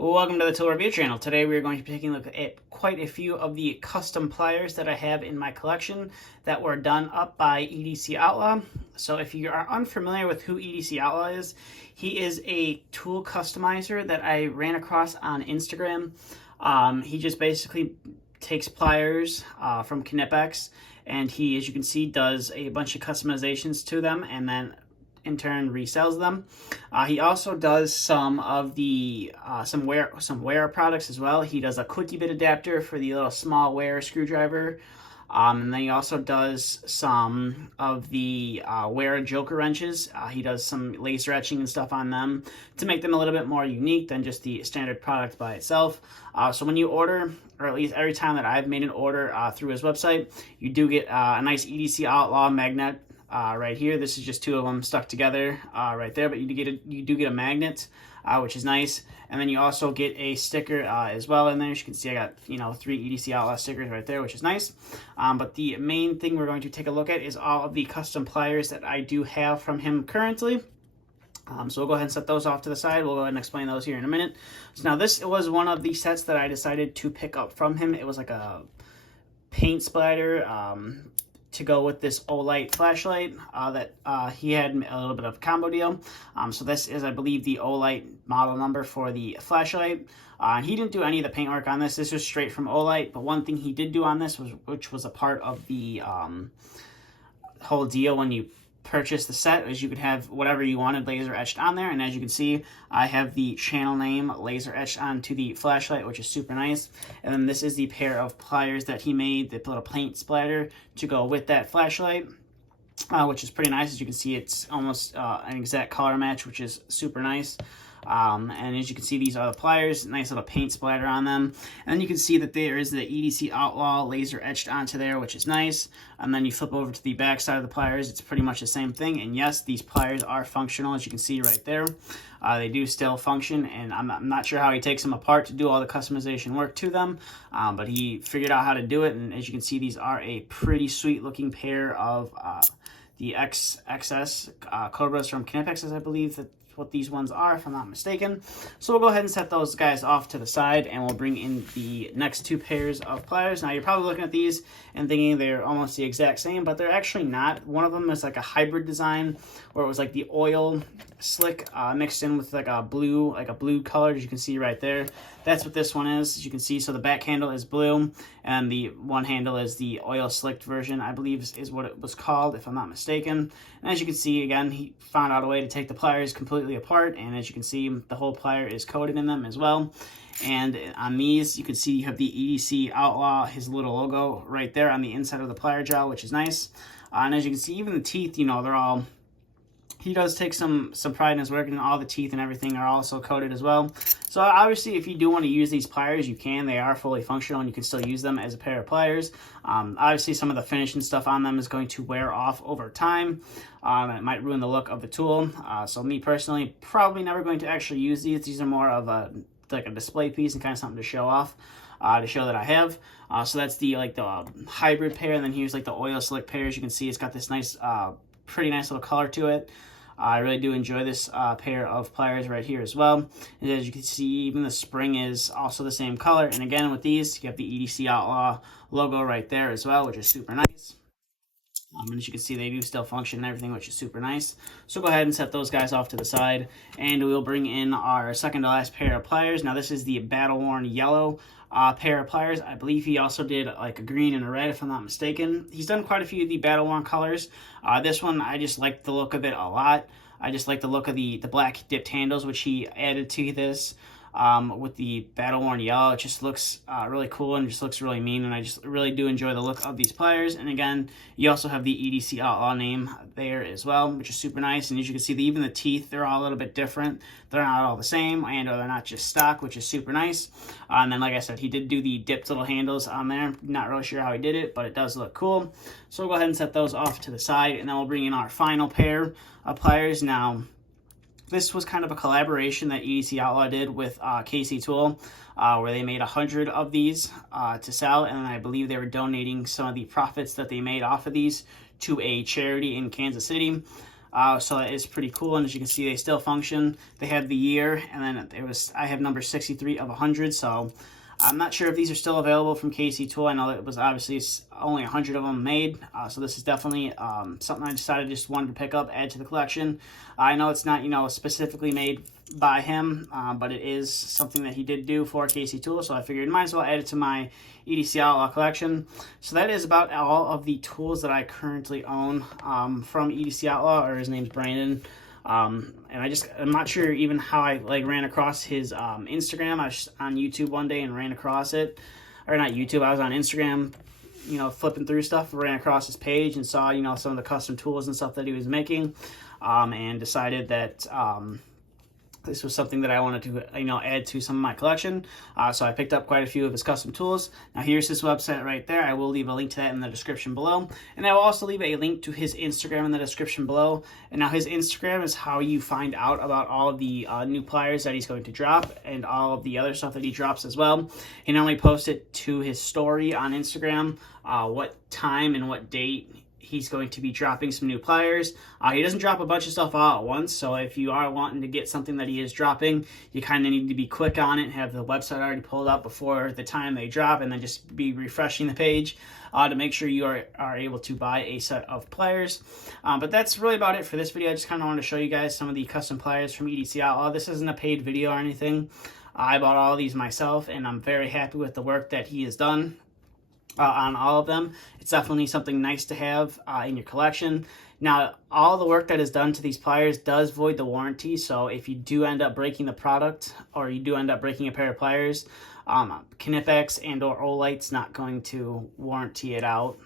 Welcome to the Tool Review channel. Today we are going to be taking a look at quite a few of the custom pliers that I have in my collection that were done up by EDCOutlaw. So if you are unfamiliar with who EDCOutlaw is, he is a tool customizer that I ran across on Instagram. He just basically takes pliers from Knipex, and he, as you can see, does a bunch of customizations to them and then in turn resells them. He also does some of the some wear products as well. He does a quickie bit adapter for the little small wear screwdriver, and then he also does some of the wear joker wrenches. He does some laser etching and stuff on them to make them a little bit more unique than just the standard product by itself. So when you order, or at least every time that I've made an order through his website, you do get a nice EDCOutlaw magnet. Right here, this is just two of them stuck together right there, but you do get a magnet, which is nice, and then you also get a sticker as well in there. As you can see, I got 3 EDCOutlaw stickers right there, which is nice. But the main thing we're going to take a look at is all of the custom pliers that I do have from him currently. So we'll go ahead and set those off to the side. We'll go ahead and explain those here in a minute. So now this was one of the sets that I decided to pick up from him. It was like a paint splatter to go with this Olight flashlight that he had a little bit of a combo deal. So this is, I believe, the Olight model number for the flashlight. And he didn't do any of the paintwork on this. This was straight from Olight. But one thing he did do on this, which was a part of the whole deal when you purchase the set, is you could have whatever you wanted laser etched on there. And as you can see, I have the channel name laser etched onto the flashlight, which is super nice. And then this is the pair of pliers that he made, the little paint splatter to go with that flashlight, which is pretty nice. As you can see, it's almost an exact color match, which is super nice. And as you can see, these are the pliers, nice little paint splatter on them. And then you can see that there is the EDCOutlaw laser etched onto there, which is nice. And then you flip over to the back side of the pliers, it's pretty much the same thing. And yes, these pliers are functional, as you can see right there. They do still function, and I'm not sure how he takes them apart to do all the customization work to them, but he figured out how to do it. And as you can see, these are a pretty sweet looking pair of the XS Cobras from Knipex, as I believe that what these ones are, if I'm not mistaken. So we'll go ahead and set those guys off to the side, and we'll bring in the next two pairs of pliers. Now you're probably looking at these and thinking they're almost the exact same, but they're actually not. One of them is like a hybrid design where it was like the oil slick mixed in with like a blue color, as you can see right there. That's what this one is, as you can see. So the back handle is blue, and the one handle is the oil slicked version, I believe is what it was called, if I'm not mistaken. And as you can see, again, he found out a way to take the pliers completely apart, and as you can see, the whole plier is coated in them as well. And on these, you can see you have the EDCOutlaw, his little logo right there on the inside of the plier jaw, which is nice. And as you can see, even the teeth, they're all... He does take some pride in his work, and all the teeth and everything are also coated as well. So obviously, if you do want to use these pliers, you can. They are fully functional, and you can still use them as a pair of pliers. Obviously, some of the finish and stuff on them is going to wear off over time. It might ruin the look of the tool. So me personally, probably never going to actually use these. These are more of a display piece and kind of something to show off. To show that I have. So that's the hybrid pair, and then here's like the oil slick pair. As you can see, it's got this nice, pretty nice little color to it. I really do enjoy this pair of pliers right here as well. And as you can see, even the spring is also the same color. And again, with these, you have the EDCOutlaw logo right there as well, which is super nice. And as you can see, they do still function and everything, which is super nice. So go ahead and set those guys off to the side, and we'll bring in our second to last pair of pliers. Now this is the battle-worn yellow pair of pliers. I believe he also did like a green and a red, if I'm not mistaken. He's done quite a few of the battle-worn colors. This one, I just like the look of it a lot. I just like the look of the black dipped handles, which he added to this. With the battle-worn yellow, it just looks really cool and just looks really mean, and I just really do enjoy the look of these pliers. And again, you also have the EDCOutlaw name there as well, which is super nice. And as you can see, even the teeth, they're all a little bit different. They're not all the same, and they're not just stock, which is super nice. And then, like I said, he did do the dipped little handles on there. Not really sure how he did it, but it does look cool. So we'll go ahead and set those off to the side, and then we'll bring in our final pair of pliers. Now, this was kind of a collaboration that EDCOutlaw did with KC Tool, where they made 100 of these to sell, and I believe they were donating some of the profits that they made off of these to a charity in Kansas City. So it is pretty cool, and as you can see, they still function. They have the year, and then I have number 63 of 100, so I'm not sure if these are still available from KC Tool. I know that it was obviously only 100 of them made, so this is definitely something I decided just wanted to pick up, add to the collection. I know it's not, specifically made by him, but it is something that he did do for KC Tool, so I figured might as well add it to my EDC Outlaw collection. So that is about all of the tools that I currently own from EDC Outlaw, or his name's Brandon. And I'm not sure even how I ran across his Instagram. I was on YouTube one day and ran across it, or not YouTube, I was on Instagram, flipping through stuff, ran across his page and saw, some of the custom tools and stuff that he was making, and decided that this was something that I wanted to, add to some of my collection. So I picked up quite a few of his custom tools. Now here's his website right there. I will leave a link to that in the description below. And I will also leave a link to his Instagram in the description below. And now his Instagram is how you find out about all of the new pliers that he's going to drop and all of the other stuff that he drops as well. He normally posts it to his story on Instagram, what time and what date he's going to be dropping some new pliers. He doesn't drop a bunch of stuff all at once, so if you are wanting to get something that he is dropping, you kind of need to be quick on it and have the website already pulled up before the time they drop, and then just be refreshing the page to make sure you are able to buy a set of pliers. But that's really about it for this video. I just kind of wanted to show you guys some of the custom pliers from EDC Outlaw. This isn't a paid video or anything. I bought all of these myself, and I'm very happy with the work that he has done on all of them. It's definitely something nice to have in your collection. Now, all the work that is done to these pliers does void the warranty, so if you do end up breaking the product, or you do end up breaking a pair of pliers, Knipex and or Olight's not going to warranty it out,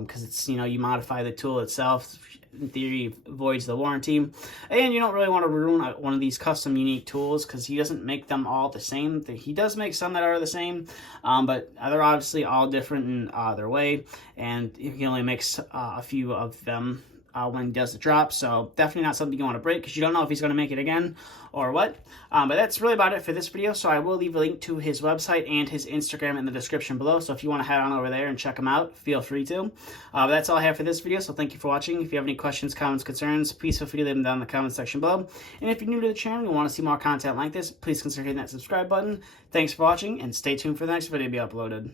because it's, you modify the tool itself. In theory, voids the warranty, and you don't really want to ruin one of these custom unique tools, because he doesn't make them all the same. He does make some that are the same, but they're obviously all different in their way, and he only makes a few of them when he does the drop. So definitely not something you want to break, because you don't know if he's going to make it again or what. But that's really about it for this video. So I will leave a link to his website and his Instagram in the description below. So if you want to head on over there and check him out, feel free to. But that's all I have for this video. So thank you for watching. If you have any questions, comments, concerns, please feel free to leave them down in the comment section below. And if you're new to the channel and want to see more content like this, please consider hitting that subscribe button. Thanks for watching, and stay tuned for the next video to be uploaded.